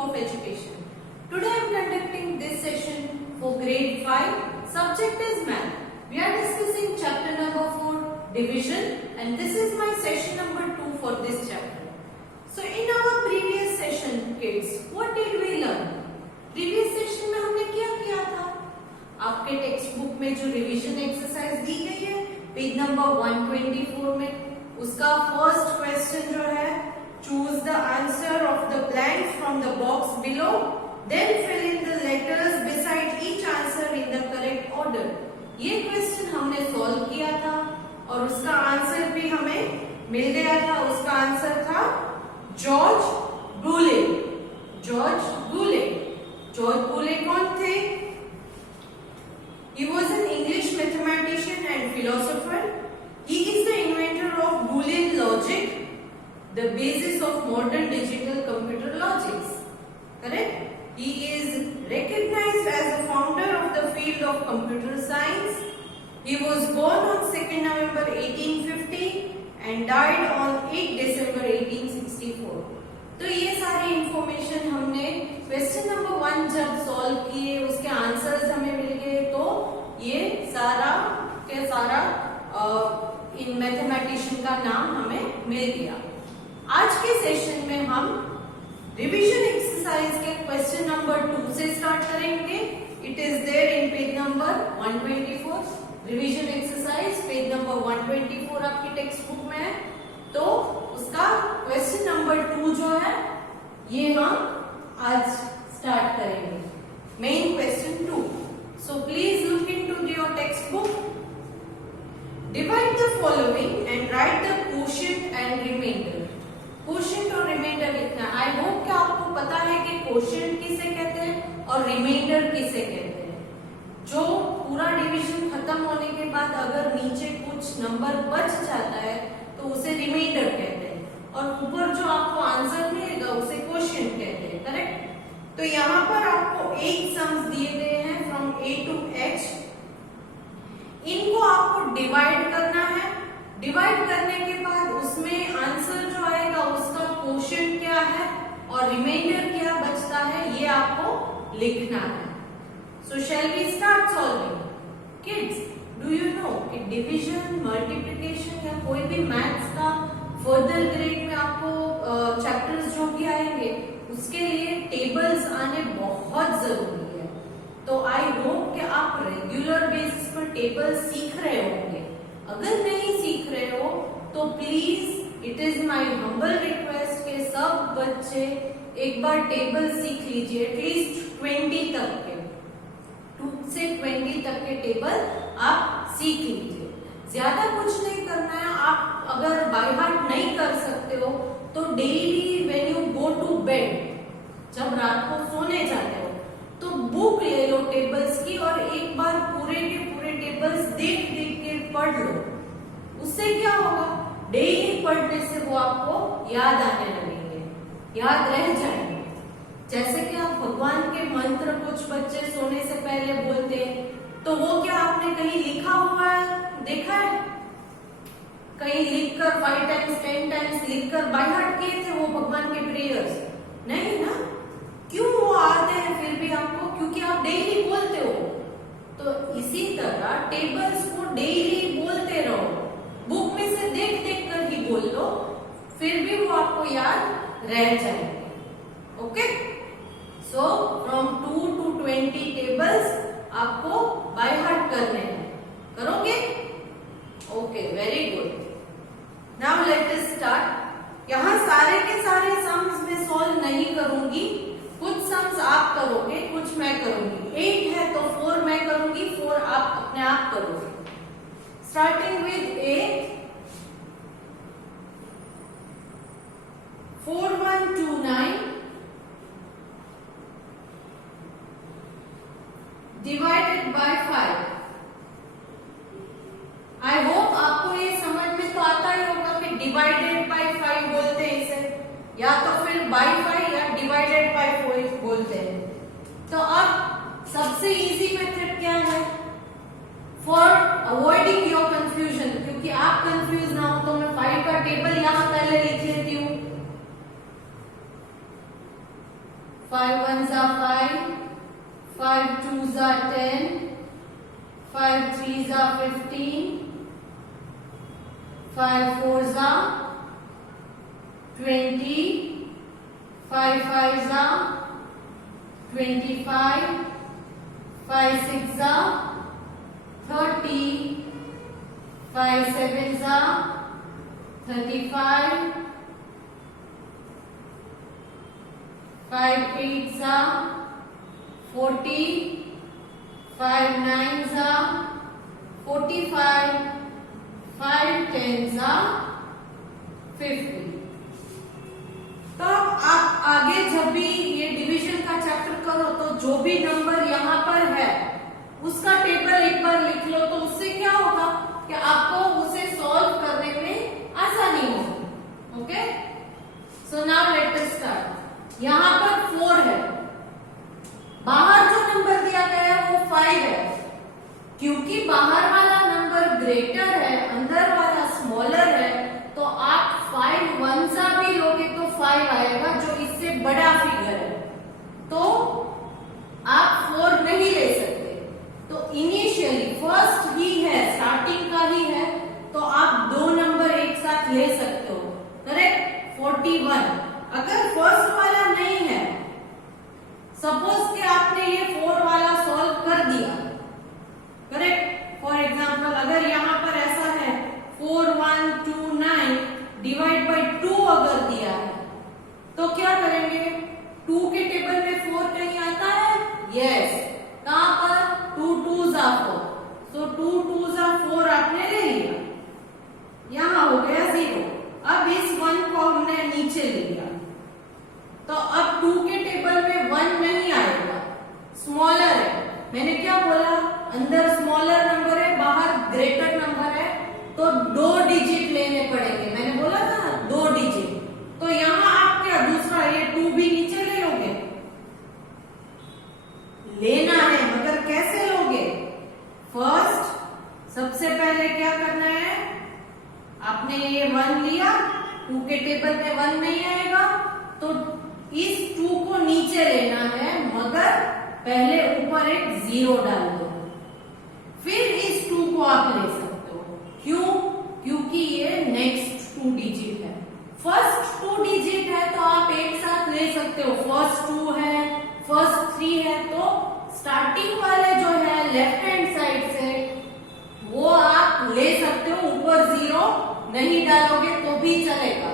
of Education. Today I am conducting this session for grade 5. Subject is math. We are discussing chapter number 4, division, and this is my session number 2 for this chapter. So in our previous session kids, what did we learn? Previous session में हमने क्या किया था? आपके text book में जो revision exercise दी गई है पेज नंबर 124 में, उसका फर्स्ट क्वेश्चन जो है, choose the answer of the blanks from the box below, then fill in the letters beside each answer in the correct order. ये क्वेश्चन हमने सॉल्व किया था और उसका आंसर भी हमें मिल गया था. उसका आंसर था जॉर्ज बूले. जॉर्ज बूले. जॉर्ज बूले कौन थे? He was an English mathematician and philosopher. He is the inventor of Boolean logic, the basis of modern digital computer logics. Correct? He is recognized as the founder of the field of computer science. He was born on 2nd November 1850 and died on 8 December 1864. तो ये सारी information हमने question number 1 जब solve किए, उसके answers हमें मिल गए, तो ये सारा के सारा इन मैथमेटिशियन का नाम हमें मिल गया. आज के सेशन में हम रिवीजन एक्सरसाइज के क्वेश्चन नंबर 2 से स्टार्ट करेंगे. It is there in page number 124. Revision exercise page number 124 आपकी टेक्स्ट बुक में है. तो उसका क्वेश्चन नंबर 2 जो है ये हम आज स्टार्ट करेंगे. Main question 2. So please look into your textbook. Divide the following and write the quotient and remainder. Quotient और remainder लिखना. I hope कि आपको पता है कि quotient किसे कहते हैं और remainder किसे कहते हैं. जो पूरा डिवीजन खत्म होने के बाद अगर नीचे कुछ नंबर बच जाता है तो उसे रिमाइंडर कहते हैं और ऊपर जो आपको आंसर मिलेगा उसे क्वोशिएंट कहते हैं. करेक्ट? तो यहाँ पर आपको 8 सम्स दिए गए हैं फ्रॉम A to H. इनको आपको डिवाइड करना है. डिवाइड करने के बाद उसमें आंसर जो आएगा उसका क्वोशिएंट क्या है और रिमाइंडर क्या बचता है ये आपको लिखना है. So shall we start solving. Kids, do you know कि डिवीजन, मल्टीप्लिकेशन या कोई भी मैथ्स का फर्दर ग्रेड में आपको चैप्टर्स जो भी आएंगे उसके लिए टेबल्स आने बहुत जरूरी है. तो आई होप कि आप रेगुलर बेसिस पर टेबल सीख रहे होंगे. अगर नहीं सीख रहे हो तो please it is my humble request कि सब बच्चे एक बार टेबल सीख लीजिए. एटलीस्ट 20 तक के, 2 से 20 तक के टेबल आप सीख लीजिए. ज्यादा कुछ नहीं करना है. आप अगर बाय हार्ट नहीं कर सकते हो तो daily when you go to bed, जब रात को सोने जाते हो तो बुक ले लो टेबल्स की और एक बार पूरे के पूरे टेबल्स देख देख के पढ़ लो. उससे क्या होगा, डेली पढ़ने से वो आपको याद आने लगेंगे, याद रह जाएंगे. जैसे कि आप भगवान के मंत्र कुछ बच्चे सोने से पहले बोलते हैं, तो वो क्या आपने कहीं लिखा हुआ है, देखा है? कहीं लिखकर 5 टाइम्स 10 टाइम्स लिखकर बाय हार्ट किए थे वो भगवान के प्रेयर्स? नहीं ना. क्यों वो आते हैं फिर भी आपको? क्योंकि आप डेली बोलते हो. तो इसी तरह टेबल्स को डेली बोलते रहो. बुक में से देख देख कर ही बोल लो, फिर भी वो आपको याद रह जाएंगे. Okay? So from 2 to 20 tables आपको बाय हार्ट करने हैं. करोगे? Okay, very good. Now let us start. यहाँ सारे के सारे सम्स मैं सॉल्व नहीं करूंगी. कुछ सम्स आप करोगे, कुछ मैं करूंगी. 8 है तो 4 मैं करूंगी, 4 आप अपने आप करोगे. Starting with A. 4129 divided by 5. I hope आपको ये समझ में तो आता ही होगा कि डिवाइडेड बाय 5 बोलते हैं इसे, या तो फिर बाय 5 या डिवाइडेड बाय 4 बोलते हैं. तो अब सबसे इजी मेथड क्या है फॉर अवॉइडिंग योर कंफ्यूजन? क्योंकि आप कंफ्यूज ना हो तो मैं 5 का टेबल यहां पहले लिख लेती हूँ. 5 ones are 5, 5 twos are 10, 5 threes are 15, 5 fours are 20, 5 fives are 25, 5 sixes are 30, 5 sevens are 35, 5 eights are 40, 5 nines are 45, 5 tens are 50. तो आप आगे जब भी ये डिवीजन का चैप्टर करो तो जो भी नंबर यहाँ पर है उसका टेबल एक बार लिख लो, तो उससे क्या होगा कि आपको उसे सॉल्व करने में आसानी होगी. Okay, so now let us start. यहाँ पर 4 है, बाहर जो नंबर दिया गया है वो 5 है. क्योंकि बाहर वाला नंबर ग्रेटर है, अंदर वाला स्मॉलर है, तो आप 5 वंसा भी लोगे तो 5 आएगा जो इससे बड़ा फिगर है. तो आप 4 नहीं ले सकते. तो इनिशियली फर्स्ट ही है, स्टार्टिंग का ही है, तो आप 2 नंबर एक साथ ले सकते हो. करेक्ट, 41. अगर फर्स्ट वाला नहीं है, सपोज कि आपने ये 4 वाला सॉल्व कर दिया. करेक्ट, फॉर एग्जाम्पल अगर यहाँ पर ऐसा है 4 1 2 9 डिवाइड बाई 2 अगर दिया है तो क्या करेंगे? 2 के टेबल में 4 कहीं आता है? यस. कहां पर? 2 2s are 4. So 2 2s are 4 आपने ले लिया, यहां हो गया 0. अब इस 1 को हमने नीचे ले लिया, तो अब 2 के टेबल में 1 नहीं आएगा, स्मॉलर है. मैंने क्या बोला? अंदर स्मॉलर नंबर है, बाहर ग्रेटर नंबर है, तो 2 डिजिट लेने पड़ेंगे. मैंने बोला था 2 डिजिट. तो यहाँ आप क्या दूसरा ये 2 भी नीचे ले लोगे? लेना है, मगर कैसे लोगे? फर्स्ट सबसे पहले क्या करना है? आपने ये 1 लिया, 2 के टेबल में 1 नहीं आएगा, तो इस 2 को नीचे लेना है, मगर पहले ऊपर एक 0 डाल दो. फिर इस 2 को आप ले सकते हो. क्यों? क्योंकि ये नेक्स्ट 2 डिजिट है. फर्स्ट 2 डिजिट है तो आप एक साथ ले सकते हो. फर्स्ट 2 है, फर्स्ट 3 है, तो स्टार्टिंग वाले जो है लेफ्ट हैंड साइड से वो आप ले सकते हो. ऊपर 0 नहीं डालोगे तो भी चलेगा,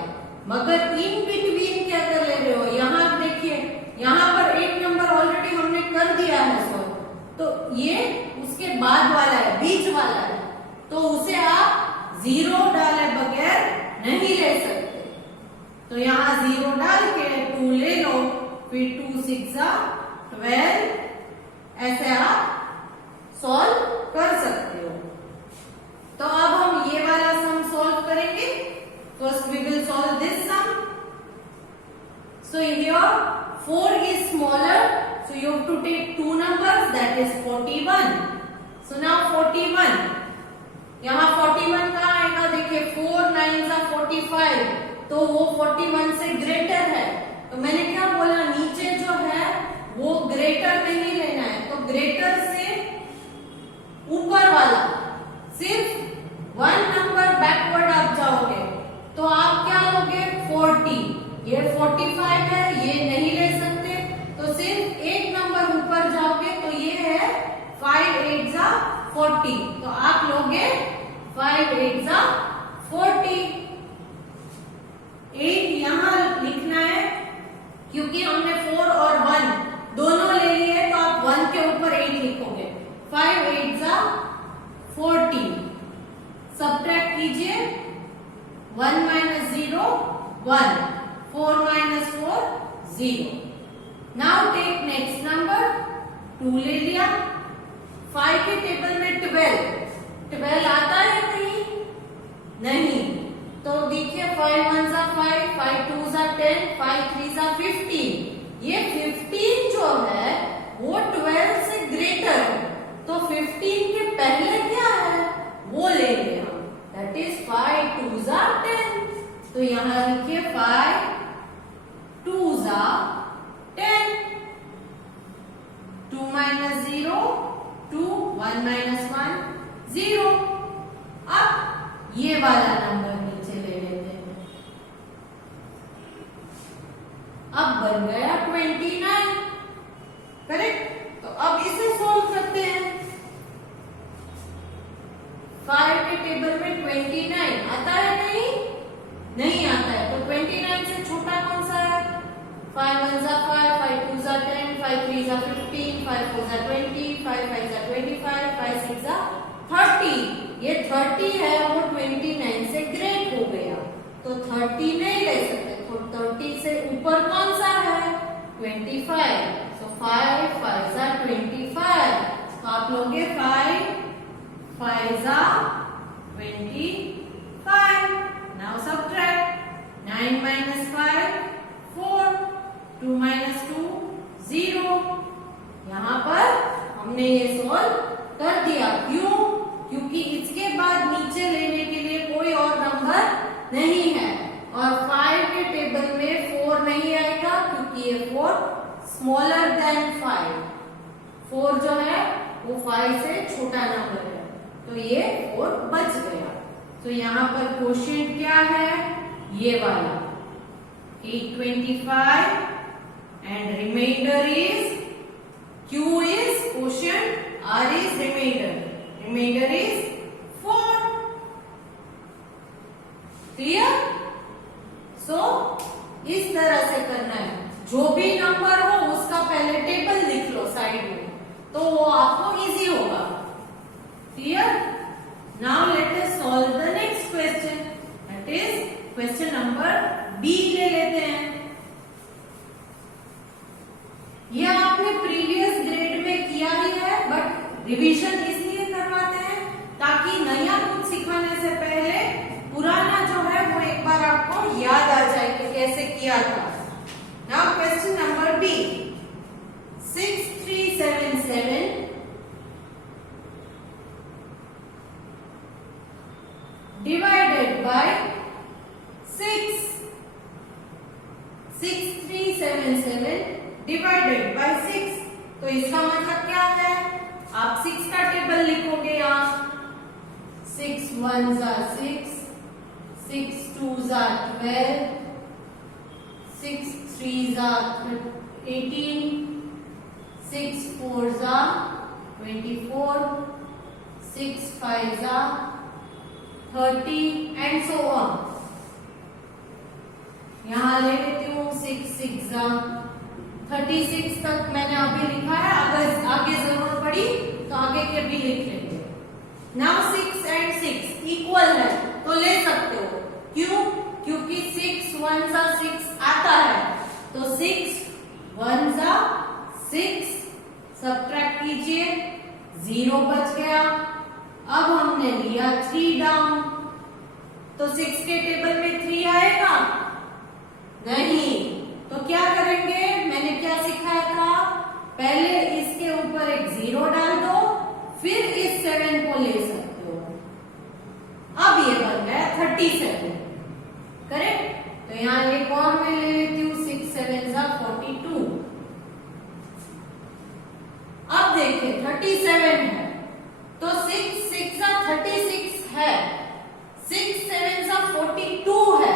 मगर इन बिटवीन क्या कर ले रहे हो? यहाँ देखिए, यहाँ पर एक नंबर ऑलरेडी हमने कर दिया है सॉल्व, तो ये उसके बाद वाला है, बीच वाला है, तो उसे आप 0 डाले बगैर नहीं ले सकते. तो यहाँ 0 डाल के 2 ले लो, फिर 2 6 12, ऐसे आप सॉल्व कर सकते हो. तो अब हम ये वाला सम सॉल्व करेंगे. First we will solve this sum. So here 4 is smaller, so you have to take 2 numbers, that is 41. So now 41. यहाँ 41 कहाँ आएगा? देखिए 4 9s are 45, तो वो 41 से ग्रेटर है. तो मैंने क्या बोला? नीचे जो है वो ग्रेटर नहीं लेना है, तो ग्रेटर से ऊपर वाला सिर्फ 1 नंबर बैकवर्ड आप जाओगे, तो आप क्या लोगे? 40. ये 45 है, ये नहीं ले सकते, तो सिर्फ एक नंबर ऊपर जाओगे, तो ये है 5 8s are 40, तो आप लोगे 5 8s are 40. 8 यहाँ लिखना है क्योंकि हमने 4 और 1 दोनों ले लिए, तो आप 1 के ऊपर 8 लिखोगे. 5 8s are 40. सब्ट्रैक्ट कीजिए, 1 minus 0 1, 4 minus 4 0. Now take next number. 2 ले लिया, 5 के टेबल में 12 आता है कहीं? नहीं. तो देखिए 5 1s are 5, 5 2s are 10, 5 3s are 15. ये 15 जो है वो 12 से ग्रेटर है, तो 15 के पहले क्या है वो लेंगे हम, दैट इज 5 2s are 10. तो यहां लिखिए 5 2s are 10. 1 minus 1 0। अब ये वाला नंबर नीचे ले लेते हैं। अब बन गया 29, करेक्ट। तो अब इसे सॉल्व करते हैं। 5 के टेबल में 29 आता है नहीं आता है। तो 29 से छोटा कौन सा है? 5 1 जा 5, 5 2 जा 10, 5 3 जा 15, 5 4 जा 20, 5 5 जा 25, 5 6 जा 30। ये 30 है और 29 से ग्रेट हो गया, तो 30 नहीं ले सकते। तो 30 से ऊपर कौन सा है? 25। सो 5 5 जा 25। तो आप लोगे 5 5 जा 25। Now subtract 9 minus 5 4, 2 minus 2 0। यहाँ पर हमने ये सॉल्व कर दिया। क्यों? क्योंकि इसके बाद नीचे लेने के लिए कोई और नंबर नहीं है और 5 के टेबल में 4 नहीं आएगा क्योंकि ये 4 स्मॉलर देन 5। 4 जो है वो 5 से छोटा नंबर है, तो ये 4 बच गया। तो यहाँ पर क्वोशिएंट क्या है? ये वाला 825 and remainder is Q is quotient, R is remainder. Remainder is 4. Clear? So इस तरह से करना है। जो भी नंबर हो उसका पहले टेबल लिख लो साइड में, तो वो आपको इजी होगा। Clear? Now let us solve the next question. That is question number B ले लेते हैं। यह आपने प्रीवियस ग्रेड में किया ही है, बट रिवीजन इसलिए करवाते हैं ताकि नया कुछ सिखाने से पहले पुराना जो है वो एक बार आपको याद आ जाए कि कैसे किया था। Now question number B 6377 divided by 6। 6377 divided by 6। तो इसका मतलब क्या है? आप 6 का टेबल लिखोगे यहाँ। 6 1 जा 6, 6 2 जा 12, 6 3 जा 18, 6 4 जा 24, 6 5 जा 30 एंड सो ऑन। यहाँ ले लेती हूँ 6 6 जा 36 तक मैंने अभी लिखा है। अगर आगे जरूरत पड़ी तो आगे के भी लिख लेंगे। नाउ 6 एंड 6 इक्वल है तो ले सकते हो। क्यों? क्योंकि 6 1 जा 6 आता है, तो 6 1 जा 6 सब्ट्रैक्ट कीजिए, 0 बच गया। अब हमने लिया 3 डाउन, तो 6 के टेबल में 3 आएगा नहीं, तो क्या करेंगे? मैंने क्या सिखाया था? पहले इसके ऊपर एक 0 डाल दो, फिर इस 7 को ले सकते हो। अब ये बन गया 37, करेक्ट। तो यहाँ एक और मैं ले लेती हूँ 6 7 जा 42। अब देखिए 37 है, तो 6 6 जा 36 है, 6 7 जा 42 है,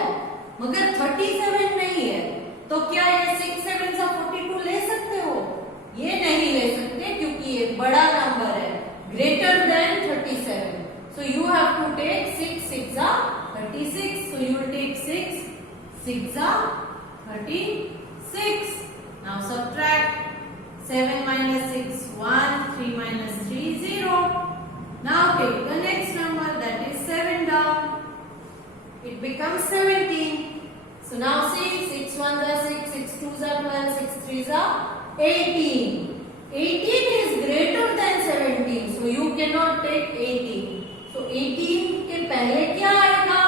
मगर 37 नहीं है। तो क्या ये 6 7 जा 42 ले सकते हो? ये नहीं ले सकते क्योंकि ये बड़ा नंबर है, greater than 37। So you have to take 6 6 जा 36। सो यू विल टेक 6 6 जा 36। Now subtract 7 minus 6 1, 3 minus 3 0। Now take the next number, that is 7 down. It becomes 17. So now see 6 1 जा 6, 6 2 जा 12, 6 3 जा 18. 18 is greater than 17, so you cannot take 18. So 18 के पहले क्या आएगा?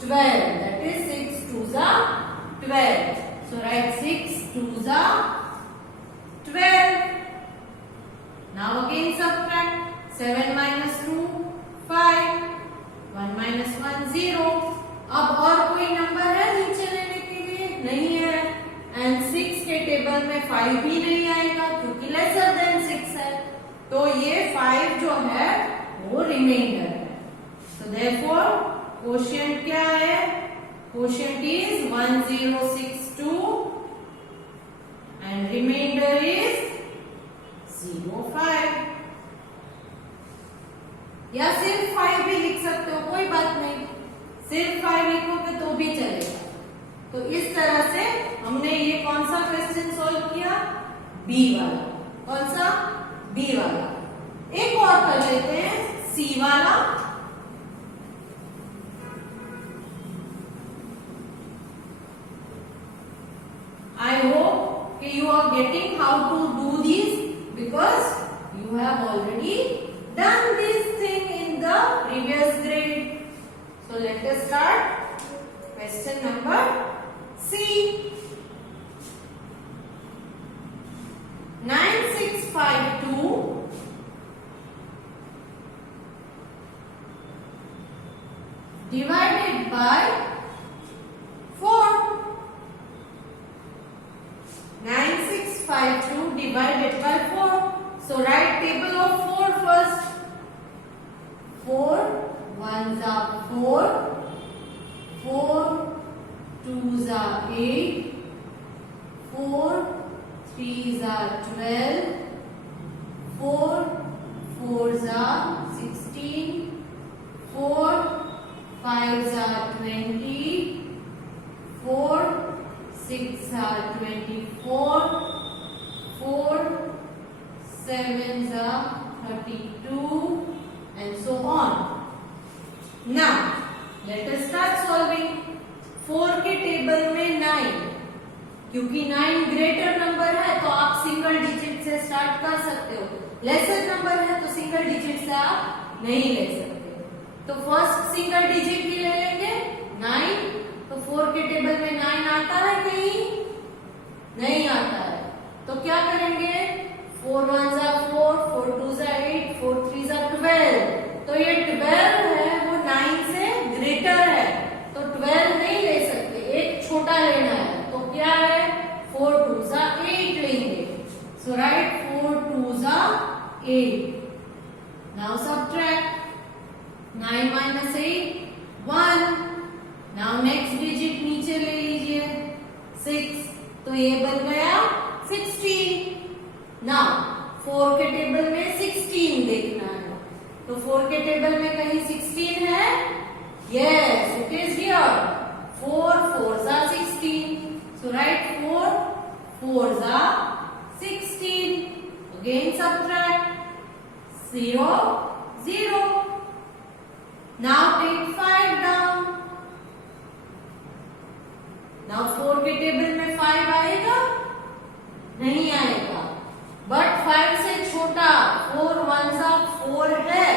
12. That is 6 2 जा 12. So write 6 2 जा 12. Now again subtract 7 minus 2 5, 1 minus 1 0. अब और कोई नंबर है नीचे लेने के लिए? नहीं है। एंड 6 के टेबल में 5 भी नहीं आएगा क्योंकि लेसर देन 6 है। तो ये 5 जो है वो रिमाइंडर है। तो देयरफॉर क्वोशिएंट क्या है? Quotient is 1062 and remainder is 05। या सिर्फ 5 भी लिख सकते हो, कोई बात नहीं, सिर्फ 5 लिखोगे तो भी चलेगा। तो इस तरह से हमने ये कौन सा क्वेश्चन सॉल्व किया? बी वाला। कौन सा? बी वाला। एक और कर लेते हैं, सी वाला। I hope you are getting how to do this because you have already done this thing in the previous grade. So let us start question number C. 9652 divided by 4. 9652 divided by 4. So write table of 4 first. 4 ones are 4, 4 twos are 8, 4 threes are 12, 4 fours are 16, 4 fives are 20, 4 6 are 24, 4 sevens are 32, and so on. Now let us start solving. 4 के table में 9, क्योंकि 9 greater number है तो आप single digit से start कर सकते हो। लेसर नंबर है तो सिंगल डिजिट से आप नहीं ले सकते। तो फर्स्ट सिंगल डिजिट की ले लेंगे 9। तो 4 के टेबल में 9 आता है कहीं? नहीं आता है। तो क्या करेंगे? 4 ones are 4, 4 twos are 8, 4 threes are 12। तो ये 12 है वो 9 से ग्रेटर है, तो 12 नहीं ले सकते, एक छोटा लेना है। तो क्या है? 4 twos are 8 लेंगे। So write 4 twos are 8. Now subtract 9 minus 8 1. Now next digit नीचे ले लीजिए 6, तो ये बन गया 16। Now 4 के टेबल में 16 देखना है। तो 4 के टेबल में कहीं 16 है? Yes, it is here. 4 fours are 16. So write 4 fours are 16. Again subtract 0 0. Now take 5 down. Now 4 के टेबल में 5 आएगा? नहीं आएगा। बट 5 से छोटा 4 ones are 4 है,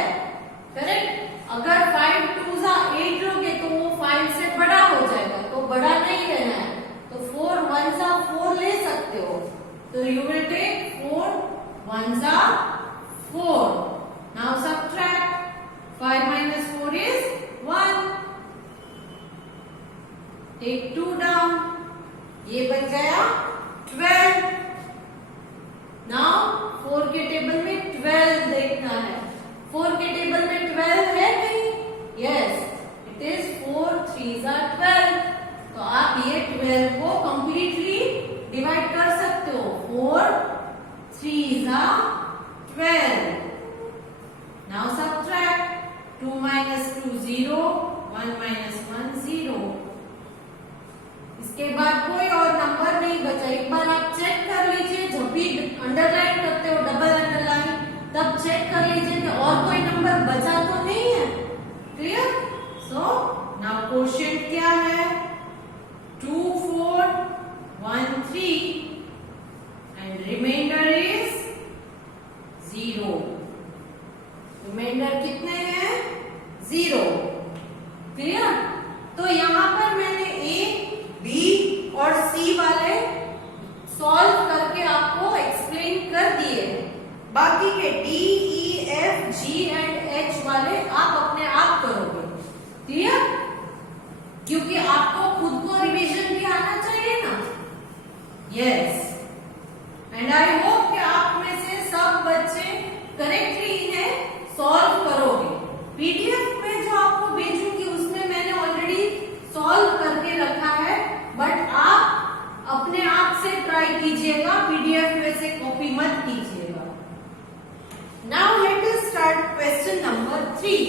करेक्ट? अगर 5 twos are 8 लोगे तो वो 5 से बड़ा हो जाएगा, तो बड़ा नहीं लेना है। तो 4 ones are 4 ले सकते हो। तो you will take 4 ones are 4. Now subtract 5 minus 4 is 1. Take 2 down. ये बन गया 12. Now 4 के टेबल में 12 देखना है। 4 के टेबल में 12 है नहीं? Yes, it is 4 threes are 12. तो आप ये 12 को completely डिवाइड कर सकते हो। 4 threes are 12. Now subtract 2 minus 2 0, 1 minus 1 0. इसके बाद कोई और नंबर नहीं बचा। एक बार आप चेक कर लीजिए, जब भी अंडरलाइन करते हो डबल अंडरलाइन, तब चेक कर लीजिए कि और कोई नंबर बचा तो नहीं है। क्लियर? सो नाउ क्वोशिएंट क्या है? 2 4 1 3 एंड रिमाइंडर इज 0। रिमाइंडर कितने हैं? 0। क्लियर? तो यहां पर मैंने ए, बी और सी वाले सॉल्व करके आपको एक्सप्लेन कर दिए हैं। बाकी के D, E, F, G and H वाले आप अपने आप करोगे। क्लियर? क्योंकि आपको खुद को रिवीजन भी आना चाहिए ना। यस, एंड आई होप कि आप में से सब बच्चे करेक्टली इन्हें सॉल्व करोगे। पीडीएफ में जो आपको भेजूंगी उसमें मैंने ऑलरेडी सॉल्व करके रखा है, बट आप अपने आप से ट्राई कीजिएगा, पीडीएफ में से कॉपी मत कीजिएगा। Now let us start question number 3।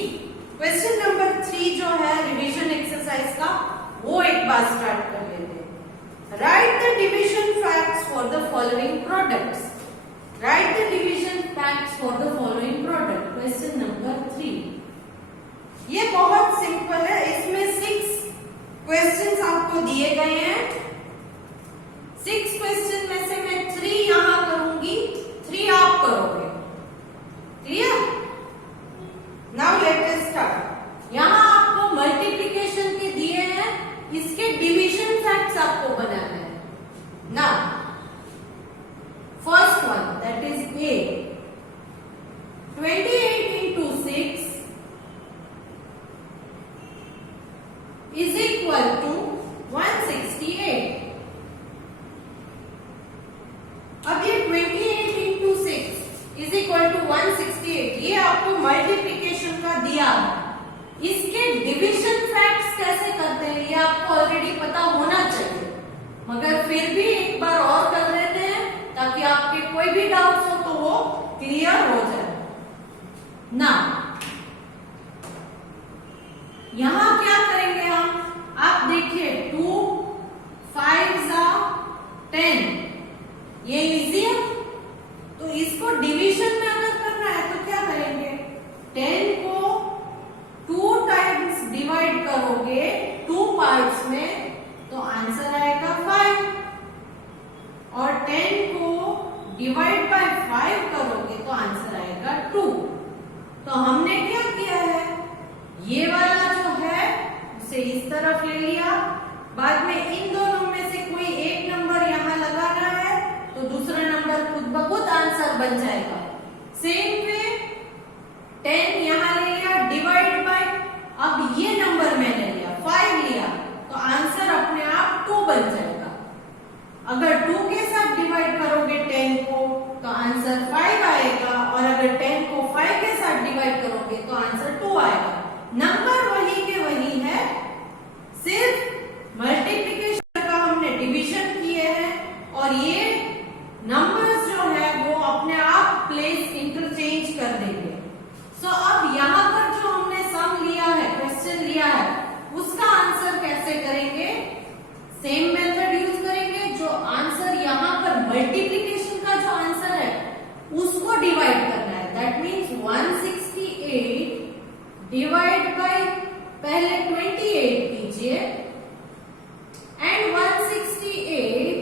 Question number 3 जो है रिवीजन एक्सरसाइज का, वो एक बार स्टार्ट कर लेते हैं। Right the division facts for the following products. Right the division facts for the following product, question number 3। ये बहुत सिंपल है, इसमें 6 क्वेश्चंस आपको दिए गए हैं। 6 क्वेश्चन में से मैं 3 यहां करूंगी, 3 आप करोगे। Clear? Now let us start. यहां आपको मल्टीप्लिकेशन के दिए हैं, इसके डिवीजन फैक्ट्स आपको बनाना है। Now first one, that is a. 28 into 6 is equal to 168। अब ये 28 into 6 is equal to 168, ये आपको मल्टीप्लिकेशन का दिया है। इसके डिवीजन फैक्ट्स कैसे करते हैं ये आपको ऑलरेडी पता होना चाहिए, मगर फिर भी एक बार और कर लेते हैं ताकि आपके कोई भी डाउट्स हो तो वो क्लियर हो जाए। ना यहां क्या करेंगे हम, आप देखिए 2 5 10, ये इजी है। तो इसको डिवीजन में अगर करना है तो क्या करेंगे, 10 को 2 टाइम्स डिवाइड करोगे 2 पार्ट्स में तो आंसर आएगा 5, और 10 को डिवाइड बाय 5 करोगे तो आंसर आएगा 2। तो हमने क्या किया है, ये वाला जो है उसे इस तरफ ले लिया, बाद में इन दोनों में से कोई एक नंबर यहां लगाना है तो दूसरा नंबर खुद ब खुद आंसर बन जाएगा। सेम वे 10 यहां ले लिया, डिवाइड बाय, अब ये नंबर मैंने लिया 5 लिया तो आंसर अपने आप 2 बन जाएगा। अगर 2 के साथ डिवाइड करोगे 10 को तो आंसर 5 आएगा, और अगर 10 को 5 के साथ डिवाइड करोगे तो आंसर 2 आएगा। नंबर वही के वही है, सिर्फ मल्टीप्लिकेशन का हमने डिवीजन किए हैं, और ये नंबर्स जो है वो अपने आप प्लेस इंटरचेंज कर देंगे। सो अब यहाँ पर जो हमने सम लिया है, क्वेश्चन लिया है, उसका आंसर कैसे करेंगे, सेम मेथड यूज करेंगे। जो आंसर यहाँ पर मल्टीप्लिकेशन का जो आंसर है उसको डिवाइड करना है, दैट मीन्स 168 डिवाइड बाय, पहले 28 कीजिए, एंड 168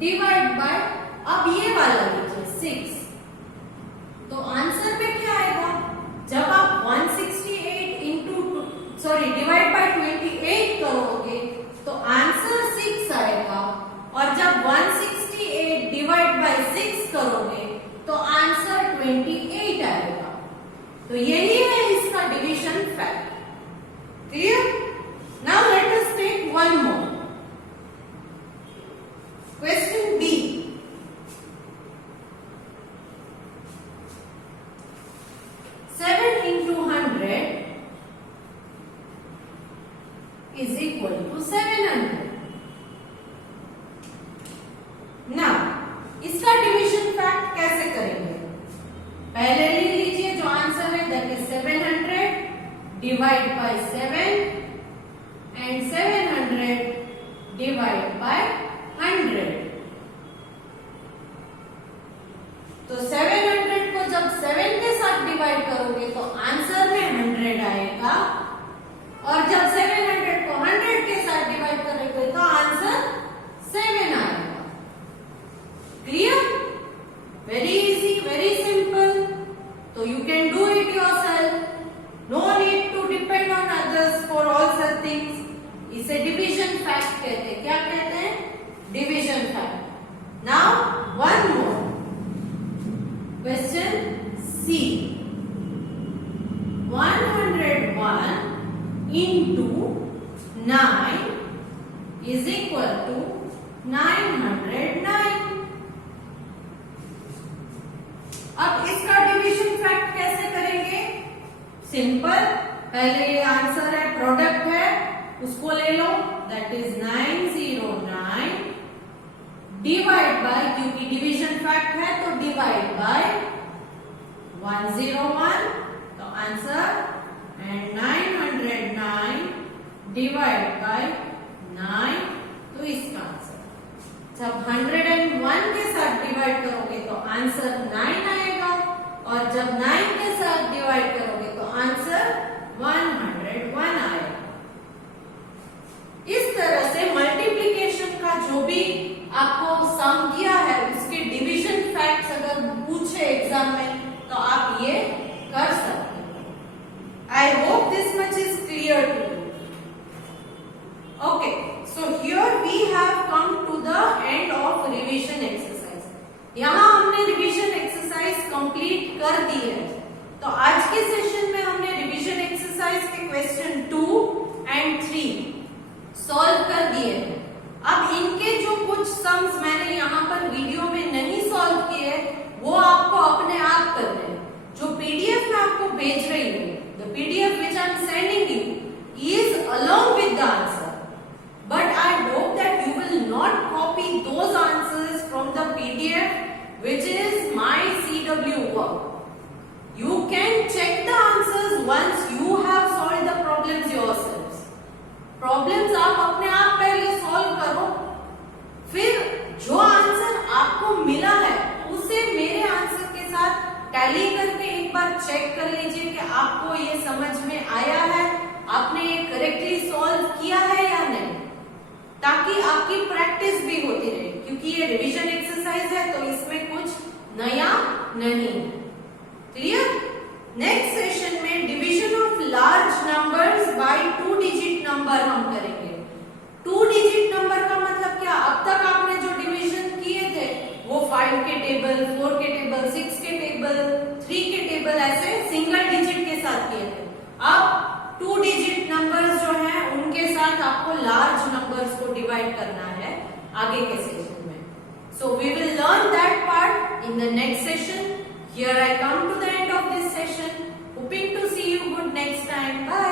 डिवाइड बाय, अब ये वाला लीजिए 6। तो आंसर में क्या आएगा, जब आप 168 इंटू डिवाइड बाय 28 करोगे तो आंसर 6 आएगा, और जब 168 डिवाइड बाय 6 करोगे तो आंसर 28 आएगा। तो यही है इसका division fact. Clear? Now let us take one more question B. is equal to 700। Now इसका डिवीजन फैक्ट कैसे करेंगे, पहले ले लीजिए जो आंसर है that is 700 divide by 7 and 700 divide by 100। तो 700 को जब 7 के साथ डिवाइड करोगे तो आंसर में 100 आएगा, और जब 700 को 100 के साथ डिवाइड करोगे तो आंसर 7 आएगा। Clear? Very easy, very simple. तो you can do it yourself, no need to depend on others for all such things. इसे डिवीजन फैक्ट कहते हैं। क्या कहते हैं? Division fact. Now one more question see. 101 into 9 is equal to 909। अब इसका division simple, पहले ये आंसर है, प्रोडक्ट है, उसको ले लो, दैट इज 909 डिवाइड बाय, क्योंकि डिवीजन फैक्ट है तो डिवाइड बाय 101, तो आंसर, एंड 909 डिवाइड बाय 9, तो इसका आंसर जब 101 के साथ डिवाइड करोगे तो आंसर 9 आएगा, और जब 9 के साथ डिवाइड करोगे तो आंसर 101 आएगा। इस तरह से मल्टीप्लिकेशन का जो भी आपको सम किया है उसके डिवीजन फैक्ट्स अगर पूछे एग्जाम में तो आप ये कर सकते हैं। I hope this much is clear to you. Okay, so here we have come to the end of revision exercise. यहाँ हमने रिवीजन एक्सरसाइज कंप्लीट कर दी है। तो आज के सेशन में हमने रिवीजन एक्सरसाइज के क्वेश्चन 2 एंड 3 सॉल्व कर दिए हैं। अब इनके जो कुछ सम्स मैंने यहाँ पर वीडियो में नहीं सॉल्व किए वो आपको अपने आप करने हैं। जो पीडीएफ में आपको भेज रही हूँ, the PDF which I am sending you is along with the answer, but I hope that you will not copy those answers from the PDF which is my CW work. You can check the answers once you have solved the problems yourselves. Problems आप अपने आप पहले solve करो, फिर जो answer आपको मिला है उसे मेरे आंसर के साथ टैली करके एक बार चेक कर लीजिए कि आपको ये समझ में आया है, आपने ये करेक्टली सॉल्व किया है या नहीं, ताकि आपकी प्रैक्टिस भी होती रहे, क्योंकि ये रिवीजन एक्सरसाइज है तो इसमें कुछ नया नहीं। क्लियर? नेक्स्ट सेशन में division of large numbers by 2 digit number हम करेंगे। 2 डिजिट नंबर का मतलब क्या? अब तक आपने जो डिवीजन किए थे वो 5 के टेबल, 4 के टेबल, 6 के टेबल, 3 के टेबल, ऐसे सिंगल डिजिट के साथ किए थे। अब 2 डिजिट नंबर्स जो हैं उनके साथ आपको लार्ज नंबर्स को डिवाइड करना है आगे के सेशन में। So we will learn that part in the next session. Here I come to the end of this session, hoping to see you good next time. Bye.